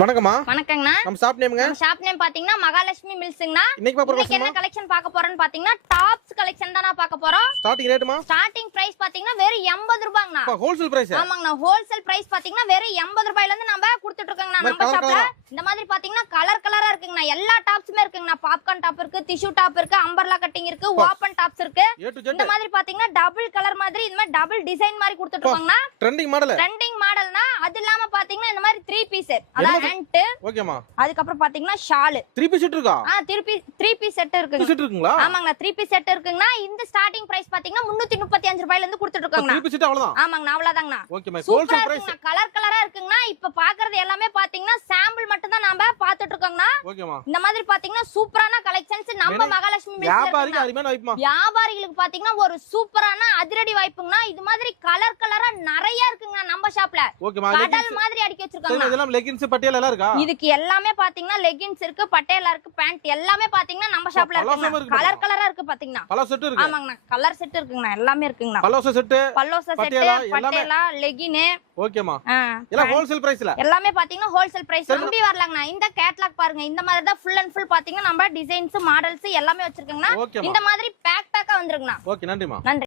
வணக்கம்மா. வணக்கங்கண்ணா. நம்ம ஷாப் நேம்ங்க. நம்ம ஷாப் நேம் பாத்தீங்கன்னா மகாலட்சுமி மில்ஸ்ங்கண்ணா. இன்னைக்கு என்ன கலெக்ஷன் பார்க்க போறோம்னு பாத்தீங்கன்னா டாப்ஸ் கலெக்ஷன் தான் நான் பார்க்க போறோம். ஸ்டார்டிங் ரேட்மா? ஸ்டார்டிங் பிரைஸ் பாத்தீங்கன்னா வெறும் 80 ரூபாய்ங்கண்ணா. Wholesale price? ஆமாங்கண்ணா. ஹோல்சேல் பிரைஸ் பாத்தீங்கன்னா வெறும் 80 ரூபாயில இருந்து நம்ம கொடுத்துட்டு இருக்கோங்கண்ணா நம்ம ஷாப்ல. இந்த மாதிரி பாத்தீங்கன்னா கலர் கலரா இருக்குங்கண்ணா. எல்லா டாப்ஸுமே இருக்குங்கண்ணா. பாப்கார்ன் டாப் இருக்கு, டிஷ்யூ டாப் இருக்கு, அம்பர்லா கட்டிங் இருக்கு, ஓபன் டாப்ஸ் இருக்கு. இந்த மாதிரி பாத்தீங்கன்னா டபுள் கலர் மாதிரி இந்த மாதிரி டபுள் டிசைன் மாதிரி கொடுத்துட்டு இருக்கோங்கண்ணா. Trending model. ட்ரெண்டிங் மாடல்னா அது இல்லாம பாத்தீங்கன்னா இந்த மாதிரி 3 பீஸ் அதாவது ஹேண்ட். ஓகேமா. அதுக்கு அப்புறம் பாத்தீங்கன்னா ஷால் 3 பீஸ் செட் இருக்கா? 3 பீஸ் செட் இருக்குங்க. செட் இருக்குங்களா? ஆமாங்க. 3 பீஸ் செட் இருக்குங்கனா. இந்த ஸ்டார்டிங் பிரைஸ் பாத்தீங்கன்னா 335 ரூபாயில இருந்து கொடுத்துட்டு இருக்காங்க. 3 பீஸ் செட் அவ்வளவுதான்? ஆமாங்க. அவ்வளவுதாங்க. ஓகேமா. Wholesale price. கலர் கலரா இருக்குங்கனா. இப்ப பாக்குறது எல்லாமே பாத்தீங்கன்னா சாம்பிள் மட்டும் தான் நாம பாத்துட்டு இருக்கோங்கனா. ஓகேமா. இந்த மாதிரி பாத்தீங்கன்னா சூப்பரான கலெக்ஷன்ஸ் நம்ம மகாலட்சுமி மில்ஸ்ல வியாபாரிக்கு அருமையான வாய்ப்புமா. வியாபாரிகளுக்கு பாத்தீங்கன்னா ஒரு சூப்பரான அதிரடி வாய்ப்புங்கனா. இது மாதிரி கலர் கலரா நிறைய இருக்குங்க நம்ம ஷாப்ல. ஓகேமா. கடல் மாதிரி அடுக்கி வச்சிருக்காங்க. இதெல்லாம் லெகின்ஸ் பட்டியல் எல்லாம் இருக்கா? இதுக்கு எல்லாமே பாத்தீங்கன்னா லெகின்ஸ் இருக்கு, பட்டேலா இருக்கு, பேண்ட் எல்லாமே பாத்தீங்கன்னா நம்ம ஷாப்ல இருக்கு. கலர் கலரா இருக்கு பாத்தீங்கன்னா. பலோ செட் இருக்கு. ஆமாங்கண்ணா. கலர் செட் இருக்குங்கண்ணா. எல்லாமே இருக்குங்கண்ணா. Palazzo set, patella, legging. ஓகேமா. எல்லாம் ஹோல்சேல் பிரைஸ்ல. எல்லாமே பாத்தீங்கன்னா ஹோல்சேல் பிரைஸ். நம்பி வரலாங்கண்ணா. இந்த கேட்டலாக் பாருங்க. இந்த மாதிரி தான் ஃபுல் அண்ட் ஃபுல் பாத்தீங்கன்னா நம்ம டிசைன்ஸ், மாடல்ஸ் எல்லாமே வச்சிருக்கோங்கண்ணா. இந்த மாதிரி பேக்கா வந்துருங்கண்ணா. ஓகே, நன்றிமா. நன்றி.